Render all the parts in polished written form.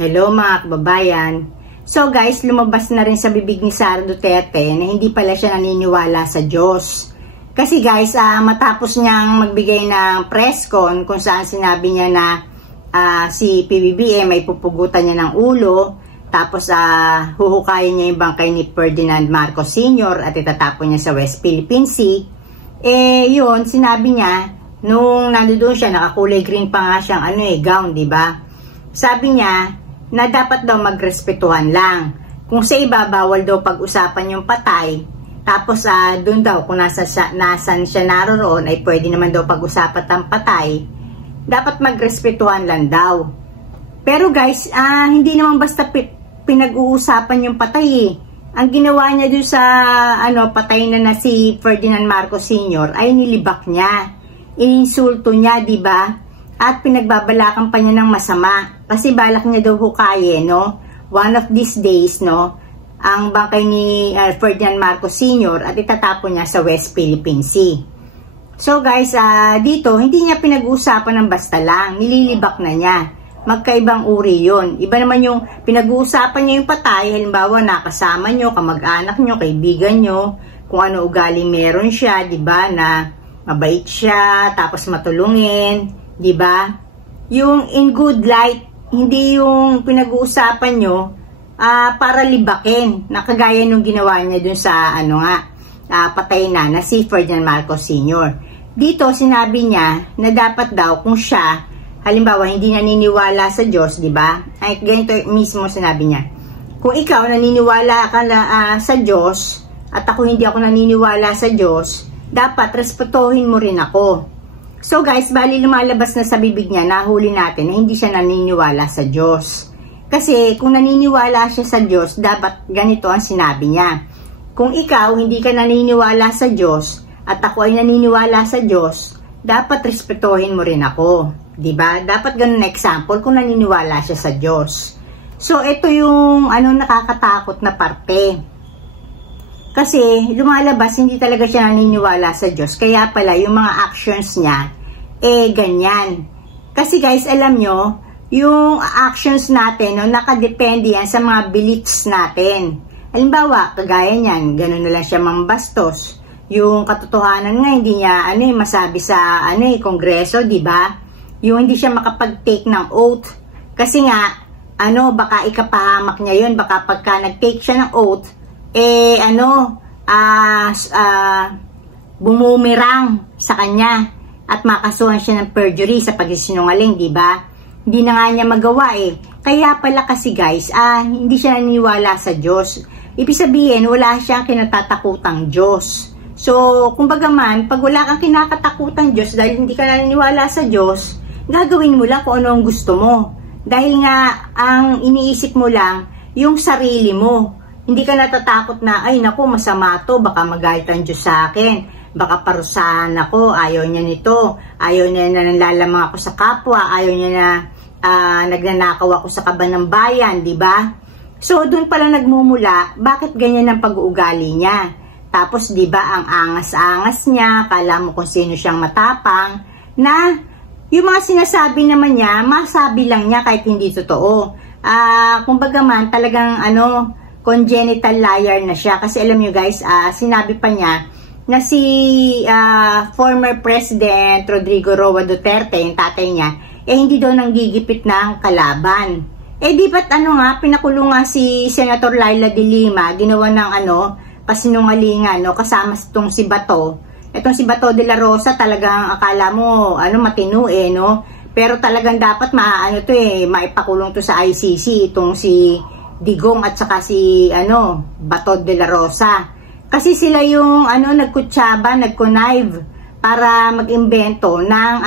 Hello mga kababayan. So guys, lumabas na rin sa bibig ni Sara Duterte na hindi pala siya naniniwala sa Diyos. Kasi guys, matapos niyang magbigay ng press con kung saan sinabi niya na si PBBM may pupugutan niya ng ulo, tapos huhukayin niya yung bangkay ni Ferdinand Marcos Sr. at itatapon niya sa West Philippine Sea. Yun, sinabi niya, nung nandoon siya, nakakulay green pa nga siyang gown, diba? Sabi niya, na dapat daw magrespetuhan lang. Kung sa iba, bawal daw pag-usapan yung patay. Tapos doon daw, kung nasan siya naroon, ay pwede naman daw pag-usapan ang patay. Dapat magrespetuhan lang daw. Pero guys, hindi naman basta pinag-uusapan yung patay. Ang ginawa niya doon sa patay na si Ferdinand Marcos Sr. ay nilibak niya. Ininsulto niya, di ba? At pinagbabalakan pa niya ng masama. Kasi balak niya daw hukayin, no? One of these days, no? Ang bangkay ni Ferdinand Marcos Sr. at itatapon niya sa West Philippine Sea. So guys, dito, hindi niya pinag-uusapan ng basta lang. Nililibak na niya. Magkaibang uri yun. Iba naman yung pinag-uusapan niya yung patay. Halimbawa, nakasama niyo, kamag-anak niyo, kaibigan niyo, kung ano ugali meron siya, di ba? Na mabait siya, tapos matulungin. Diba? Yung in good light, hindi yung pinag-uusapan nyo para libakin, na kagaya nung ginawa niya dun sa patay na si Ferdinand Marcos Sr. Dito sinabi niya na dapat daw kung siya, halimbawa hindi naniniwala sa Diyos, diba? Ay ganito mismo sinabi niya. Kung ikaw naniniwala ka sa Diyos at ako hindi ako naniniwala sa Diyos, dapat respetuhin mo rin ako. So guys, bali lumalabas na sa bibig niya, nahuli natin na hindi siya naniniwala sa Diyos. Kasi kung naniniwala siya sa Diyos, dapat ganito ang sinabi niya. Kung ikaw hindi ka naniniwala sa Diyos at ako ay naniniwala sa Diyos, dapat respetuhin mo rin ako. Diba? Dapat ganun na example kung naniniwala siya sa Diyos. So ito yung nakakatakot na parte. Kasi lumalabas hindi talaga siya naniniwala sa Diyos. Kaya pala yung mga actions niya ganyan. Kasi guys, alam nyo, yung actions natin nakadepende yan sa mga beliefs natin. Halimbawa, kagaya niyan, ganun na lang siya mambastos. Yung katotohanan nga hindi niya masabi sa kongreso, di ba? Yung hindi siya makapag-take ng oath. Kasi nga baka ikapahamak niya yun. Baka pagka nag-take siya ng oath, bumumirang sa kanya at makasuhan siya ng perjury sa pagsisinungaling, di ba? Hindi na nga niya magawa Kaya pala kasi guys, hindi siya naniniwala sa Diyos. Ibig sabihin, wala siyang kinatatakutang Diyos. So, kumbaga man, pag wala kang kinakatakutang Diyos dahil hindi ka naniniwala sa Diyos, gagawin mo lang kung ano ang gusto mo. Dahil nga, ang iniisip mo lang, yung sarili mo. Hindi ka natatakot na, ay naku, masama to, baka magalit ang Diyos sa akin, baka parusahan ako, ayaw niya nito, ayaw niya na nanlalamang ako sa kapwa, ayaw niya na nagnanakaw ako sa kaban ng bayan, di ba? So, doon pala nagmumula, bakit ganyan ang pag-uugali niya? Tapos, di ba, ang angas-angas niya, kala mo kung sino siyang matapang, na yung mga sinasabi naman niya, masabi lang niya kahit hindi totoo. Kumbaga man, talagang congenital liar na siya. Kasi alam nyo guys, sinabi pa niya na si former President Rodrigo Roa Duterte, yung tatay niya, hindi daw nanggigipit ng kalaban. Di ba't pinakulong nga si Senator Laila de Lima, ginawa ng pasinungalingan, kasama itong si Bato. Itong si Bato de la Rosa, talagang akala mo, matino no? Pero talagang dapat maipakulong to sa ICC, itong si Digong at saka si Bato de la Rosa. Kasi sila yung nagkutsaba, nagconnive para mag-imbento ng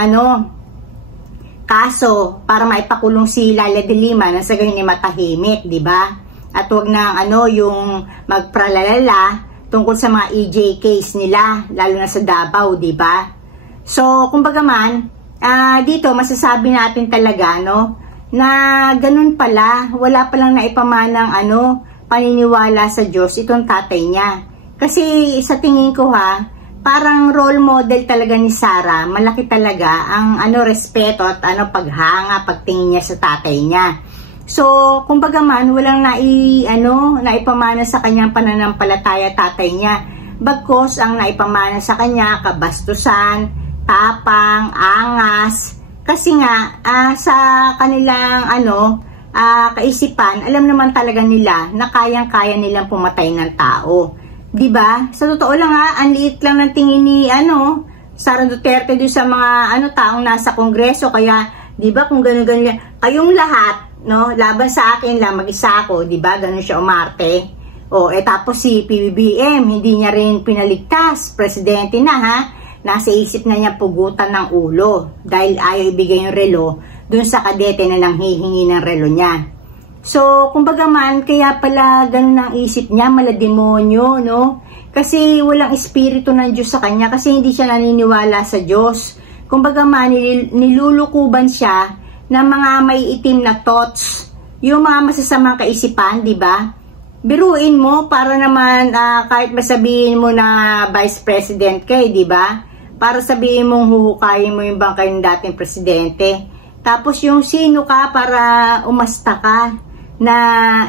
kaso para maipakulong si Laila de Lima na sa gayon ni matahimik, di ba? At wag na yung magpralalala tungkol sa mga EJ case nila, lalo na sa Davao, di ba? So, kumbaga man, dito masasabi natin talaga na ganun pala, wala palang naipamanang paniniwala sa Diyos itong tatay niya. Kasi sa tingin ko parang role model talaga ni Sara, malaki talaga ang respeto at paghanga, pagtingin niya sa tatay niya. So, kumbaga man, walang naipamana sa kanyang pananampalataya tatay niya. Bagkos, ang naipamana sa kanya, kabastusan, tapang, angas. Kasi nga, sa kanilang, kaisipan, alam naman talaga nila na kayang-kaya nilang pumatay ng tao. Diba? Sa totoo lang ang liit lang ng tingin ni, Sara Duterte doon sa mga, taong nasa Kongreso. Kaya, diba, kung ganun-ganun, kayong lahat, no, laban sa akin lang, mag-isa ako, di ba? Ganun siya umarte. Tapos si PBBM, hindi niya rin pinaligtas, presidente na nasa isip na niya pugutan ng ulo dahil ayaw ibigay yung relo dun sa kadete na nanghihingi ng relo niya. So, kumbaga man, kaya pala ganun ang isip niya, malademonyo, no? Kasi walang espiritu ng Diyos sa kanya, kasi hindi siya naniniwala sa Diyos. Kumbaga man, nilulukuban siya ng mga may itim na thoughts, yung mga masasamang kaisipan, di ba? Biruin mo para naman kahit masabihin mo na vice president kay, di ba? Para sabihin mong huhukayin mo yung bangkay ng dating presidente. Tapos yung sino ka para umasta ka na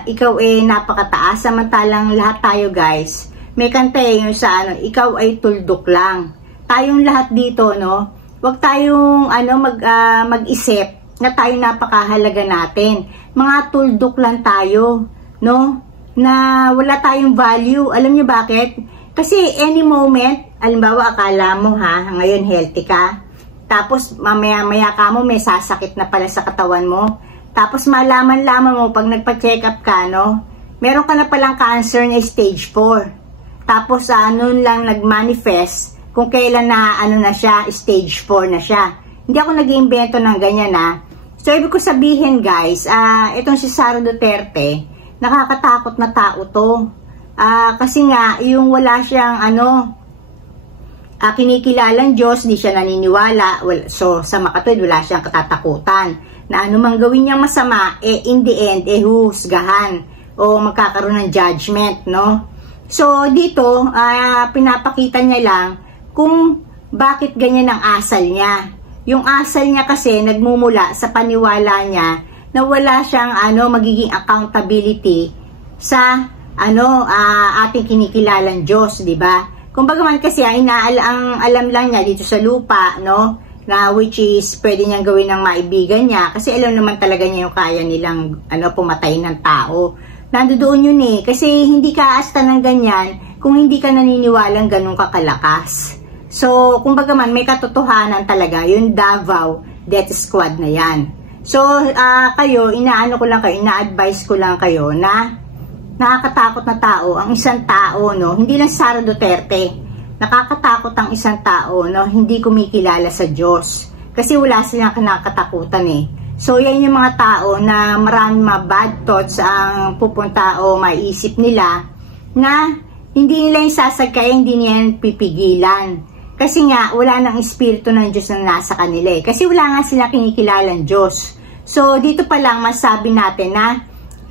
ikaw napakataas, samantalang lahat tayo guys. May kanta yung sa ikaw ay tuldok lang. Tayong lahat dito, no? Huwag tayong mag-isip na tayo napakahalaga natin. Mga tuldok lang tayo, no? Na wala tayong value. Alam niyo bakit? Kasi any moment, alimbawa akala mo ngayon healthy ka. Tapos mamaya-maya ka mo may sasakit na pala sa katawan mo. Tapos malaman-laman mo pag nagpa-check up ka, no? Meron ka na palang cancer na stage 4. Tapos noon lang nag-manifest kung kailan na na siya, stage 4 na siya. Hindi ako nag-iimbento ng ganyan So, ibig ko sabihin guys, itong si Sara Duterte, nakakatakot na tao to. Kasi nga, yung wala siyang kinikilalang Diyos, di siya naniniwala. So, sa makatwid, wala siyang katatakutan. Na anumang gawin niyang masama, in the end, huhusgahan o magkakaroon ng judgment, no? So, dito, pinapakita niya lang kung bakit ganyan ang asal niya. Yung asal niya kasi nagmumula sa paniwala niya na wala siyang magiging accountability sa ating kinikilalang Diyos, di ba? Kumbaga man kasi ang alam lang niya dito sa lupa, no? Na which is pwede niyang gawin ng maibigan niya kasi alam naman talaga niya yung kaya nilang pumatay ng tao. Nandoon yun kasi hindi ka asta ng ganyan kung hindi ka naniniwalang ganun kakalakas. So, kumbaga man, may katotohanan talaga, yung Davao Death Squad na yan. So, kayo, ina-advise ko lang kayo na nakakatakot na tao, ang isang tao, no, hindi lang Sara Duterte, nakakatakot ang isang tao, no, hindi kumikilala sa Diyos. Kasi wala silang kinakatakutan So, yan yung mga tao na maraming mga bad thoughts ang pupunta o maiisip nila na hindi nila yung sasagkaya, hindi nila pipigilan. Kasi nga, wala nang espiritu ng Diyos na nasa kanila Kasi wala nga sila kinikilalang Diyos. So, dito pa lang masabi natin na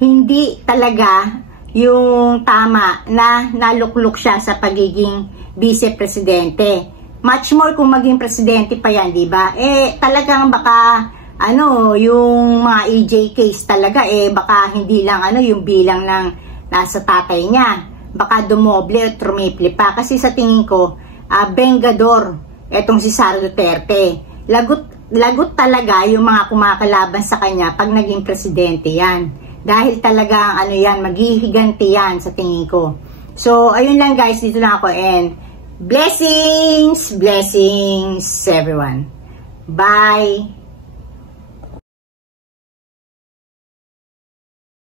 hindi talaga yung tama na naluklok siya sa pagiging vice-presidente. Much more kung maging presidente pa yan, di ba? Talagang baka, yung mga EJ case talaga, baka hindi lang, yung bilang ng nasa tatay niya. Baka dumoble o trumiple pa. Kasi sa tingin ko, Bengador, etong si Sara Duterte. Lagot talaga yung mga kumakalaban sa kanya pag naging presidente yan. Dahil talaga, maghihiganti yan sa tingin ko. So, ayun lang guys, dito lang ako and blessings everyone. Bye!